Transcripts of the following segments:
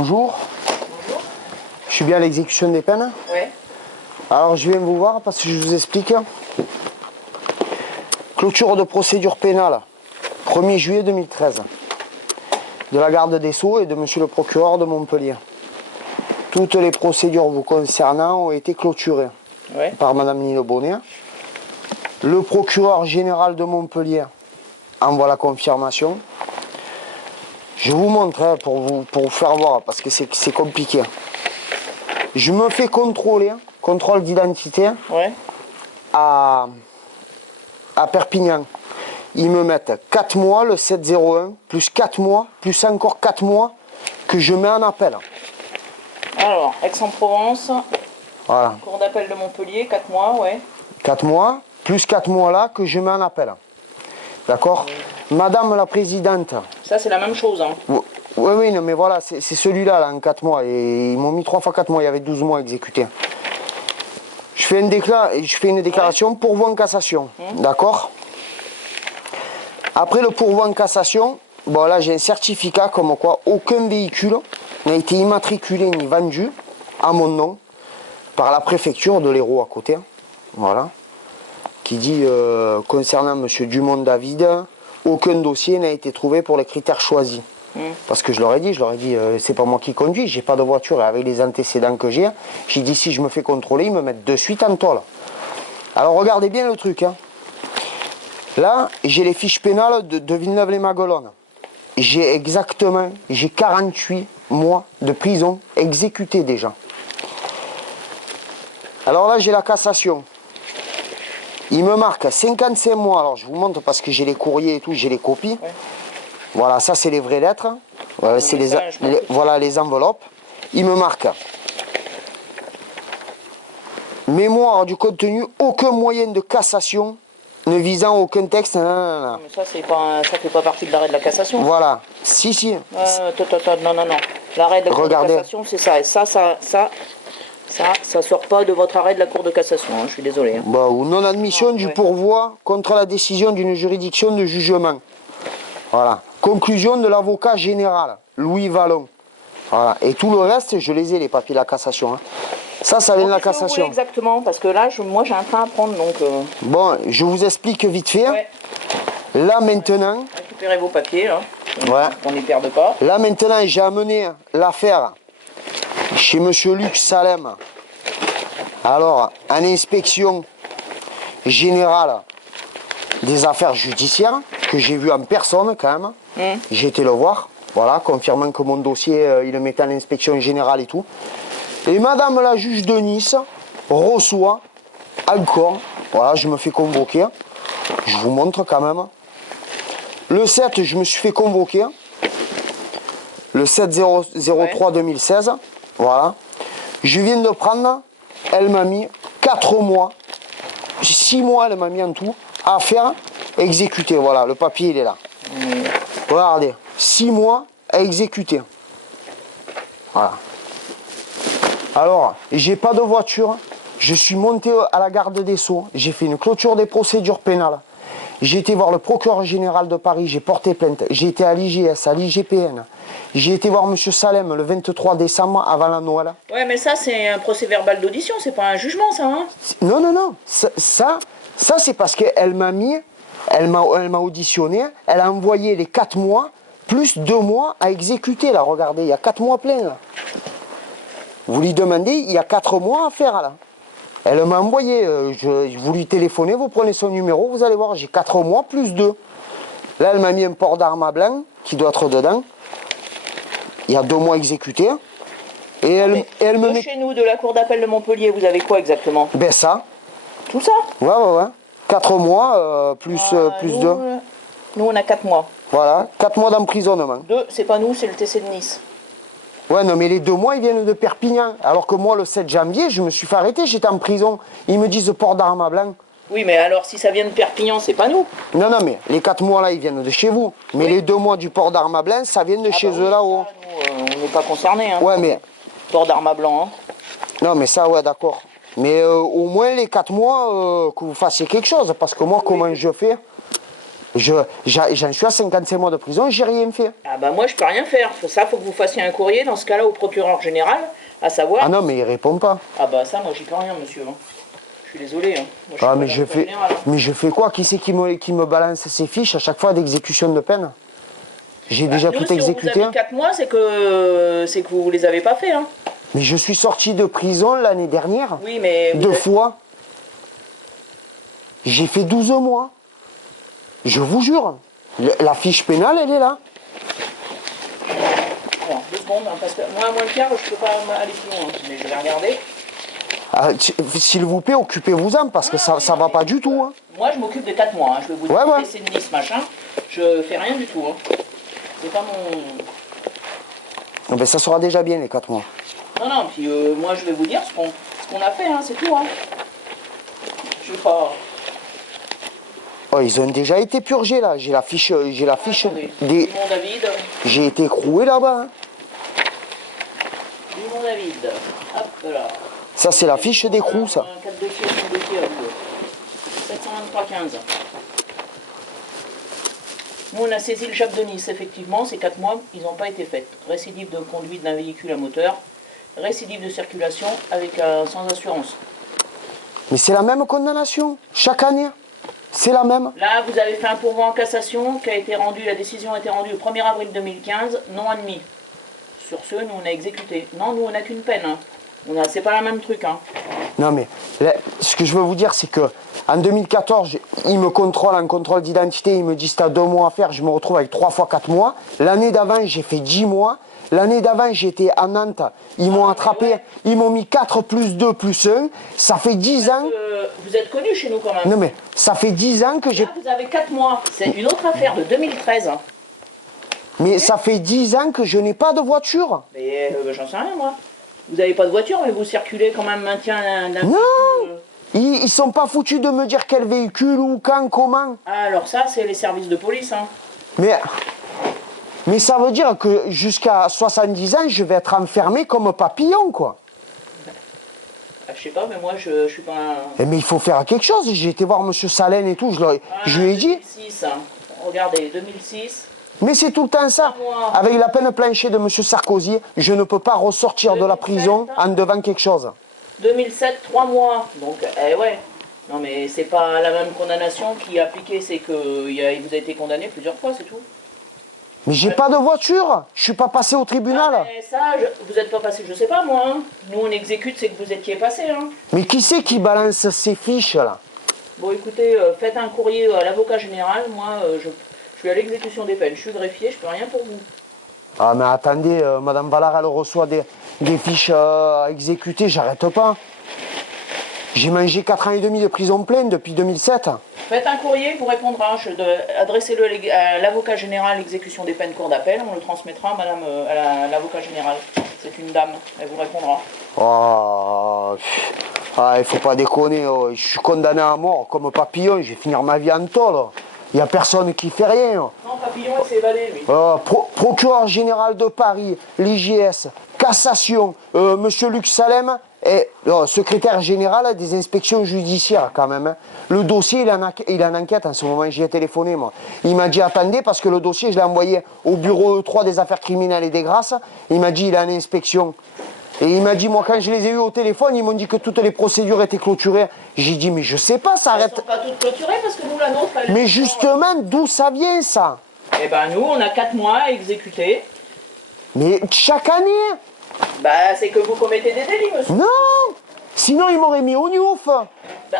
Bonjour. Bonjour. Je suis bien à l'exécution des peines. Oui. Alors je viens vous voir parce que je vous explique. Clôture de procédure pénale, 1er juillet 2013. De la garde des Sceaux et de monsieur le procureur de Montpellier. Toutes les procédures vous concernant ont été clôturées par madame Nino Bonnet. Le procureur général de Montpellier envoie la confirmation. Je vous montre pour vous faire voir parce que c'est compliqué. Je me fais contrôler, contrôle d'identité à Perpignan. Ils me mettent 4 mois le 701, plus 4 mois, plus encore 4 mois que je mets en appel. Alors, Aix-en-Provence, Voilà. cour d'appel de Montpellier, 4 mois, 4 mois, plus 4 mois là que je mets en appel. D'accord? Madame la présidente. Ça, c'est la même chose. Hein. Oui, non, mais voilà, c'est celui-là, là, en 4 mois. Et ils m'ont mis 3 fois 4 mois, il y avait 12 mois exécutés. Je fais une déclaration pourvoi en cassation. D'accord? Après le pourvoi en cassation, bon là j'ai un certificat comme quoi aucun véhicule n'a été immatriculé ni vendu à mon nom par la préfecture de l'Hérault à côté. Voilà. Qui dit concernant monsieur Dumont David, aucun dossier n'a été trouvé pour les critères choisis. Parce que je leur ai dit, c'est pas moi qui conduis, j'ai pas de voiture et avec les antécédents que j'ai dit si je me fais contrôler, ils me mettent de suite en tôle. Alors regardez bien le truc. Hein. Là, j'ai les fiches pénales de Villeneuve-les-Maguelones. J'ai 48 mois de prison exécutés déjà. Alors là, j'ai la cassation. Il me marque 55 mois. Alors je vous montre parce que j'ai les courriers et tout, j'ai les copies. Voilà, ça c'est les vraies lettres. Voilà, c'est voilà les enveloppes. Il me marque mémoire du contenu, aucun moyen de cassation ne visant aucun texte. Mais ça, ça fait pas partie de l'arrêt de la cassation. Voilà. Si. Non. L'arrêt de la cassation, c'est ça. Et ça sort pas de votre arrêt de la Cour de cassation. Hein, je suis désolé. Hein. Bah, ou non-admission du pourvoi contre la décision d'une juridiction de jugement. Voilà. Conclusion de l'avocat général, Louis Vallon. Voilà. Et tout le reste, je les ai, les papiers de la cassation. Hein. Ça vient de la cassation. Exactement, parce que là, moi, j'ai un train à prendre, donc... Bon, je vous explique vite fait. Là, maintenant... Récupérez vos papiers, là. Qu'on ne les perde pas. Là, maintenant, j'ai amené l'affaire chez monsieur Luc Salem. Alors, en inspection générale des affaires judiciaires, que j'ai vu en personne, quand même. J'ai été le voir, voilà, confirmant que mon dossier, il le mettait en inspection générale et tout. Et madame la juge de Nice reçoit encore, voilà, je me fais convoquer, je vous montre quand même. Le 7, je me suis fait convoquer, le 7-03-2016, voilà. Je viens de prendre, elle m'a mis 4 mois, 6 mois elle m'a mis en tout, à faire exécuter, voilà, le papier il est là. Regardez, 6 mois à exécuter. Voilà. Alors, j'ai pas de voiture, je suis monté à la garde des Sceaux, j'ai fait une clôture des procédures pénales, j'ai été voir le procureur général de Paris, j'ai porté plainte, j'ai été à l'IGS, à l'IGPN, j'ai été voir monsieur Salem le 23 décembre avant la Noël. Ouais, mais ça c'est un procès verbal d'audition, c'est pas un jugement ça, hein? Non, ça c'est parce qu'elle m'a mis, elle m'a auditionné, elle a envoyé les 4 mois, plus 2 mois à exécuter, là, regardez, il y a 4 mois plein, là. Vous lui demandez, il y a 4 mois à faire là. Elle m'a envoyé, vous lui téléphonez, vous prenez son numéro, vous allez voir, j'ai 4 mois plus 2. Là, elle m'a mis un port d'arme à blanc qui doit être dedans. Il y a 2 mois exécutés. Et elle me met... Chez nous, de la cour d'appel de Montpellier, vous avez quoi exactement? Ben ça. Tout ça? Ouais. 4 mois plus 2. Nous, on a 4 mois. Voilà, 4 mois d'emprisonnement. 2, c'est pas nous, c'est le TC de Nice. Ouais, non, mais les 2 mois, ils viennent de Perpignan. Alors que moi, le 7 janvier, je me suis fait arrêter, j'étais en prison. Ils me disent port d'arme à blanc. Oui, mais alors, si ça vient de Perpignan, c'est pas nous. Non, mais les 4 mois, là, ils viennent de chez vous. Mais les 2 mois du port d'arme à blanc, ça vient de chez eux, là-haut. On n'est pas concernés, hein. Ouais, mais... Port d'arme à blanc, hein. Non, mais ça, ouais, d'accord. Mais au moins, les 4 mois, que vous fassiez quelque chose. Parce que moi, comment je fais? J'en suis à 55 mois de prison, j'ai rien fait. Ah bah moi je peux rien faire. Pour ça, faut que vous fassiez un courrier dans ce cas-là au procureur général, à savoir. Ah non, mais il répond pas. Ah bah ça, moi j'y peux rien, monsieur. Hein. Je suis désolé. Hein. Moi, je suis Ah, pas mais l'avocat général, hein. je fais quoi? Qui c'est qui me balance ces fiches à chaque fois d'exécution de peine? J'ai déjà Nous, tout si exécuté. on vous a mis 4 mois, c'est que vous les avez pas fait. Hein. Mais je suis sorti de prison l'année dernière. Oui, mais. Deux fois. J'ai fait 12 mois. Je vous jure. La fiche pénale, elle est là. Alors, 2 secondes, hein, parce que moi, à moins le quart, je peux pas aller plus loin. Mais je vais regarder. Ah, s'il vous plaît, occupez-vous-en parce que ça va pas du tout. Hein. Moi, je m'occupe de 4 mois. Hein. Je vais vous dire, Ouais. c'est une liste, machin. Je fais rien du tout. Hein. C'est pas mon. Ah ben, ça sera déjà bien les 4 mois. Non, puis moi, je vais vous dire ce qu'on a fait, hein, c'est tout. Hein. Je vais pas. Oh, ils ont déjà été purgés là. J'ai la fiche Attendez. des. Dumont David. J'ai été écroué là-bas. Hein. Dumont David. Hop là. Ça, c'est la fiche d'écrou, ça. 4 dossiers, 5 dossiers à vous. 723,15. Nous, on a saisi le JAP de Nice, effectivement, ces 4 mois, ils n'ont pas été faits. Récidive de conduite d'un véhicule à moteur, récidive de circulation avec sans assurance. Mais c'est la même condamnation, chaque année. C'est la même. Là, vous avez fait un pourvoi en cassation qui a été rendu, la décision a été rendue le 1er avril 2015, non admis. Sur ce, nous, on a exécuté. Non, nous, on n'a qu'une peine. Hein. C'est pas le même truc. Hein. Non, mais là, ce que je veux vous dire, c'est que en 2014, ils me contrôlent en contrôle d'identité, ils me disent t'as 2 mois à faire, je me retrouve avec 3 fois 4 mois. L'année d'avant, j'ai fait 10 mois. L'année d'avant, j'étais à Nantes, ils m'ont attrapé, ils m'ont mis 4 plus 2 plus 1. Ça fait 10 ans. Vous êtes connu chez nous quand même. Non, mais ça fait 10 ans que j'ai. Là, vous avez 4 mois. C'est une autre affaire de 2013. Hein. Mais ça fait 10 ans que je n'ai pas de voiture. Mais j'en sais rien, moi. Vous n'avez pas de voiture, mais vous circulez quand même, maintien d'un. Non. Ils sont pas foutus de me dire quel véhicule, ou quand, comment. Ah, alors ça, c'est les services de police. Hein. Mais ça veut dire que jusqu'à 70 ans, je vais être enfermé comme papillon, quoi. Ah, je sais pas, mais moi, je suis pas un... Mais il faut faire quelque chose. J'ai été voir M. Salen et tout, je lui ai dit. 2006, hein. Regardez, 2006. Mais c'est tout le temps ça. Avec la peine planchée de M. Sarkozy, je ne peux pas ressortir de la prison en devant quelque chose. 2007, 3 mois. Donc, ouais. Non, mais c'est pas la même condamnation qui est appliquée, c'est que vous avez été condamné plusieurs fois, c'est tout. Mais j'ai pas de voiture. Je suis pas passé au tribunal. Ah, mais ça, vous n'êtes pas passé, je sais pas moi. Hein. Nous, on exécute, c'est que vous étiez passé. Hein. Mais qui c'est qui balance ces fiches là? Bon, écoutez, faites un courrier à l'avocat général. Moi, je suis à l'exécution des peines. Je suis greffier, je peux rien pour vous. Ah mais attendez, Madame Valard, elle reçoit des fiches à exécuter, j'arrête pas. J'ai mangé 4 ans et demi de prison pleine depuis 2007. Faites un courrier, vous répondra. Adressez-le à l'avocat général, exécution des peines, cour d'appel. On le transmettra madame, à l'avocat général. C'est une dame, elle vous répondra. Oh, il faut pas déconner, oh. Je suis condamné à mort comme papillon, je vais finir ma vie en tôle. Il n'y a personne qui fait rien. Non, papillon, il s'est évadé, lui. Procureur général de Paris, l'IGS, cassation, Monsieur Luc Salem est secrétaire général des inspections judiciaires quand même. Hein. Le dossier, il est en enquête en ce moment, j'y ai téléphoné moi. Il m'a dit attendez parce que le dossier, je l'ai envoyé au bureau E3 des affaires criminelles et des grâces. Il m'a dit il est en inspection. Et il m'a dit, moi, quand je les ai eus au téléphone, ils m'ont dit que toutes les procédures étaient clôturées. J'ai dit, mais je sais pas, ça arrête. Elles sont pas toutes clôturées parce que nous, la nôtre, elle... Mais justement, d'où ça vient, ça? Eh ben, nous, on a 4 mois à exécuter. Mais chaque année? Bah, c'est que vous commettez des délits, monsieur. Non! Sinon, ils m'auraient mis au Niouf. Bah,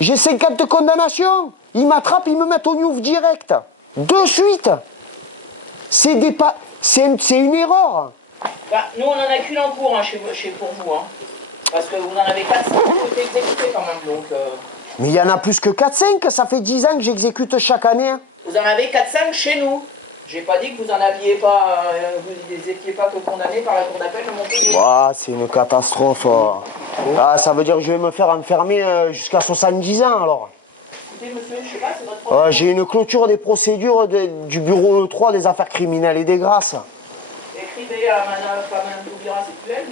J'ai 50 de condamnation. Ils m'attrapent, ils me mettent au Niouf direct. De suite. C'est une erreur. bah, nous, on en a qu'une en cours hein, pour vous. Hein. Parce que vous en avez 4 qui ont été exécutés quand même. Donc, Mais il y en a plus que 4-5. Ça fait 10 ans que j'exécute chaque année. vous en avez 4-5 chez nous. J'ai pas dit que vous en aviez pas, vous n'étiez pas que condamné par la cour d'appel de Montpellier. Ouah, c'est une catastrophe. Ah, ça veut dire que je vais me faire enfermer jusqu'à 70 ans alors. Écoutez, monsieur, je sais pas, c'est votre problème. J'ai une clôture des procédures du bureau E3 des affaires criminelles et des grâces. Écrivez à madame Taubira Sexuelle,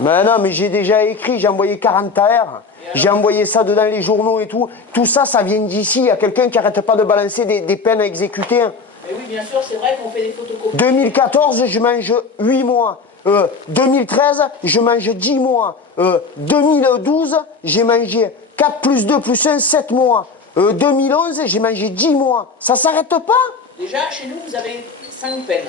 Mais non, mais j'ai déjà écrit, j'ai envoyé 40 AR, j'ai envoyé ça dans les journaux et tout. Tout ça, ça vient d'ici. Il y a quelqu'un qui n'arrête pas de balancer des peines à exécuter. Mais oui, bien sûr, c'est vrai qu'on fait des photocopies. 2014, je mange 8 mois. 2013, je mange 10 mois. 2012, j'ai mangé 4 plus 2 plus 1, 7 mois. 2011, j'ai mangé 10 mois. Ça s'arrête pas? Déjà, chez nous, vous avez 5 peines.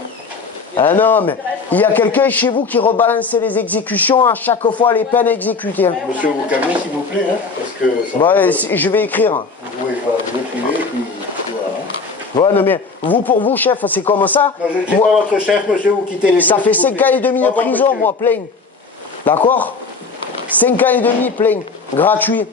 Ah non, mais il y a quelqu'un chez vous qui rebalance les exécutions à chaque fois les peines exécutées. Monsieur, vous calmez s'il vous plaît, hein, parce que... Ça Je vais écrire. Oui, voilà, vous écrivez, et puis voilà. Ouais, non, mais vous, pour vous, chef, c'est comme ça. Non, je ne suis pas votre chef, monsieur, vous quittez les... Ça fait 5 ans et demi de Au revoir, prison, monsieur. moi, plein. D'accord? 5 ans et demi, plein. Gratuit.